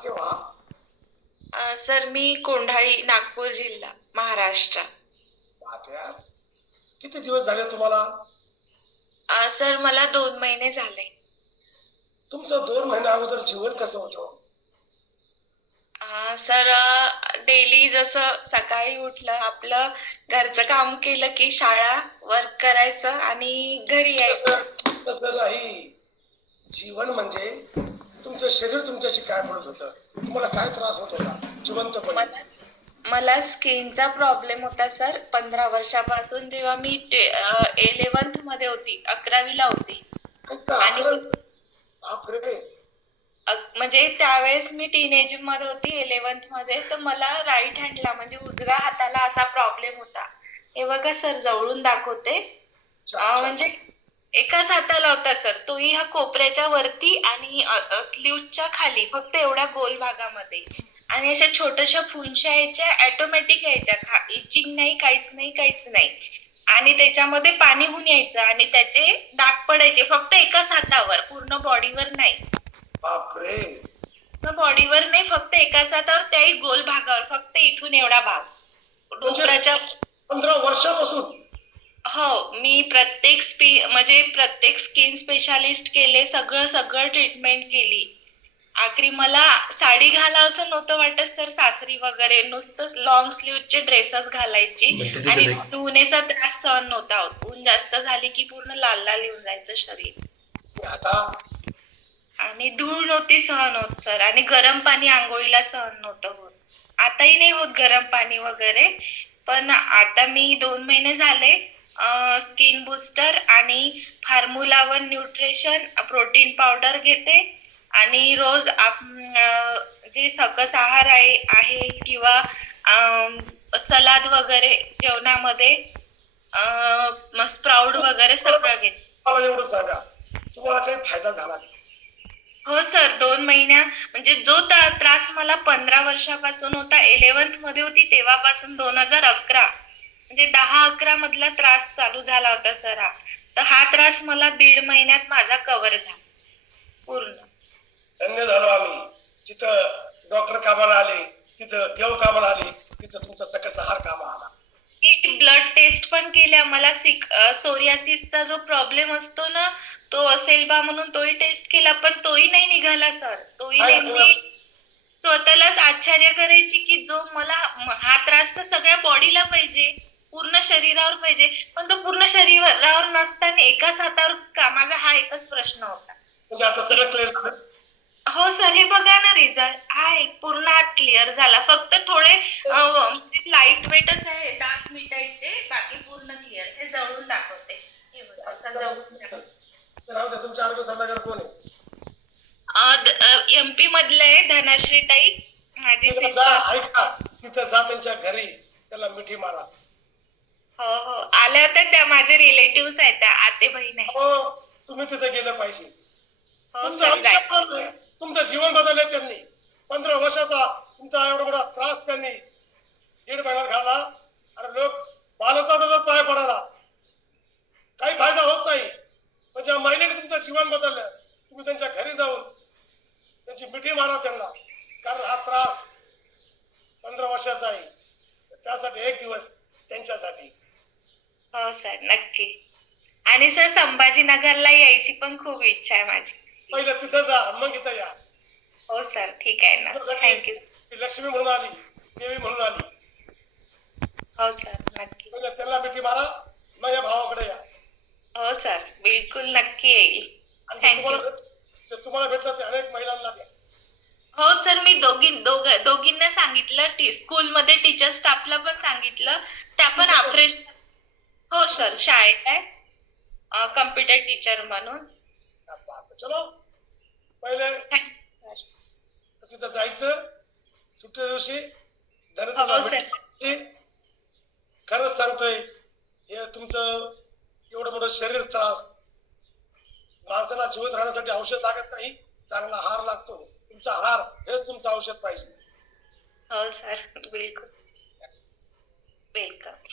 कसे व्हा? सर मी कोंढाळी, नागपूर जिल्हा, महाराष्ट्र. पाहत्या किती दिवस झाले तुम्हाला? सर मला 2 महिने झाले. तुमचं 2 महिन्या अगोदर जीवन कसं होतं? सर डेली जसं सकाळी उठलं, आपलं घरचं काम केलं की शाळा, वर्क करायचं आणि घरी यायचं. तसं तसं नाही. जीवन म्हणजे तुमचं शरीर तुमच्याशी काय बोलत होतं? तुम्हाला काय त्रास होत होता जिवंतपणी? मला मला स्किनचा प्रॉब्लेम होता सर 15 वर्षापासून, जेव्हा मी 11th मध्ये होती, 11वीला होती. ऐका आणि अकरा. बापरे. म्हणजे त्यावेळेस मी टीनेज मध्ये होती, 11th मध्ये. तर मला राईट हँडला म्हणजे उजव्या हाताला असा प्रॉब्लेम होता. हे बघा सर, जवळून दाखवते. अच्छा अच्छा अच्छा. म्हणजे एकाच हाताला होता सर, तोही ह्या कोपऱ्याच्या वरती आणि स्लीवच्या खाली, फक्त एवढ्या गोल भागामध्ये. आणि अशा छोट्याशा फुंशा यायच्या, ऑटोमॅटिक यायच्या, इचिंग नाही, काहीच नाही, काहीच नाही. आणि त्याच्यामध्ये पाणी होऊन यायचं आणि त्याचे डाग पडायचे, फक्त एकाच हातावर, पूर्ण बॉडीवर नाही. बापरे. बॉडीवर नाही, फक्त एकाच हातावर, त्याही गोल भागावर, फक्त इथून एवढा भाग, म्हणजे डोंगराच्या. 15 वर्षापासून? हो, मी प्रत्येक स्किन स्पेशालिस्ट केले, सगळं सगळं ट्रीटमेंट केली. आखरी मला साडी घालावं असं नव्हतं वाटत सर, सासरी वगैरे नुसतं लॉंग स्लीवचे ड्रेसेस घालायची. आणि उन्हाचा त्रास सहन नव्हता होत. ऊन जास्त झाली की पूर्ण लाल लाल येऊन जायचं शरीर. आता आणि धूळ नव्हती सहन होत सर, आणि गरम पाणी आंघोळीला सहन नव्हतं होत. आताही नाही होत गरम पाणी वगैरे. पण आता मी 2 महिने झाले स्किन बुस्टर आणि फॉर्म्युला 1 न्यूट्रिशन प्रोटीन पावडर घेते. आणि रोज जे सकस आहार आहे किंवा सलाद वगैरे जेवणामध्ये, स्प्राउट वगैरे सगळं घेते. मला एवढं सांगा, तुम्हाला काही फायदा झाला का? हो सर, 2 महिन्या म्हणजे जो त्रास मला 15 वर्षापासून होता, 11th मध्ये होती तेव्हापासून, 2011 म्हणजे 10-11 मधला त्रास चालू झाला होता सर हा. तर हा त्रास मला 1.5 महिन्यात माझा कव्हर झाला पूर्ण. धन्य झालो आम्ही. जिथं डॉक्टर कामाला आले, तिथं देव कामाला आले, तिथं तुमचा सकस आहार कामाला आला. मी ब्लड टेस्ट पण केल्या. मला सोरियासिसचा जो प्रॉब्लेम असतो ना, तो असेल बा म्हणून तोही टेस्ट केला, पण तोही नाही निघाला सर. तोही काय नाही. सांगणार? मी स्वतःलाच आश्चर्य करायची की जो मला हा त्रास तर सगळ्या बॉडीला पाहिजे, पूर्ण शरीरावर पाहिजे, पण तो पूर्ण शरीरावर नसताना एकाच हातावर का? माझा हा एकच प्रश्न होता. म्हणजे आता सगळं क्लिअर झालं? हो सर, हे बघा ना रिझल्ट. हा एक पूर्ण हात क्लिअर झाला. फक्त थोडे म्हणजे लाईट वेटच आहे, डाग मिटायचे, बाकी पूर्ण क्लिअर. हे जवळून दाखवते. हे बघा, असं जवळून दाखवते. तर राहू द्या, तुमच्या आरोग्य सल्लागार कोण आहे? MP मधलं आहे, धनश्री ताई, माझी तिथं जा, सिस्टर. ऐका, तिथं जा त्यांच्या घरी, त्याला मिठी मारा. हो हो, आल्या होत्या त्या, माझे रिलेटिव्ह आहेत, त्या आते बहीण आहे. हो, तुम्ही तिथे गेलं पाहिजे. हो तुमचं सर, आयुष्य बदललंय, तुमचं जीवन बदललंय त्यांनी. 15 वर्षाचा तुमचा एवढा मोठा त्रास त्यांनी 1.5 महिन्यात घाला. अरे लोक बालसाचा पाय पडायला, काही फायदा होत नाही. पण ज्या महिलेने तुमचं जीवन बदललं, तुम्ही त्यांच्या घरी जाऊन त्यांची मिठी मारा त्यांना. कारण हा त्रास 15 वर्षाचा आहे. त्यासाठी एक दिवस त्यांच्यासाठी. हो सर, नक्की. आणि सर, संभाजीनगरला यायची पण खूप इच्छा आहे माझी. पहिलं तिथं जा, मग इथं या. हो सर, ठीक आहे ना. थँक्यू. ती लक्ष्मी म्हणून आली, देवी म्हणून आली. हो सर, नक्की. म्हणजे त्यांना मिठी मारा, मग या भावाकडे या. हो सर, बिलकुल नक्की येईल. आणि थँक्यू. तुम्हाला भेटलं ते अनेक महिलांना द्या. हो सर, मी दोघींना सांगितलं, स्कूलमध्ये टीचर स्टाफला पण सांगितलं, त्या पण अफ्रेश. हो सर, शाळेत आहे, कम्प्युटर टीचर म्हणून. चलो, पहिले थँक्यू सर. तिथं जायचं सुट्टी दिवशी. हो सर. खरंच सांगतोय, हे तुमचं एवढं मोठं शरीर त्रास, माणसाला जीवित राहण्यासाठी औषध लागत नाही, चांगला आहार लागतो. तुमचा आहार हेच तुमचं औषध पाहिजे. हो सर, बिलकुल. वेलकम.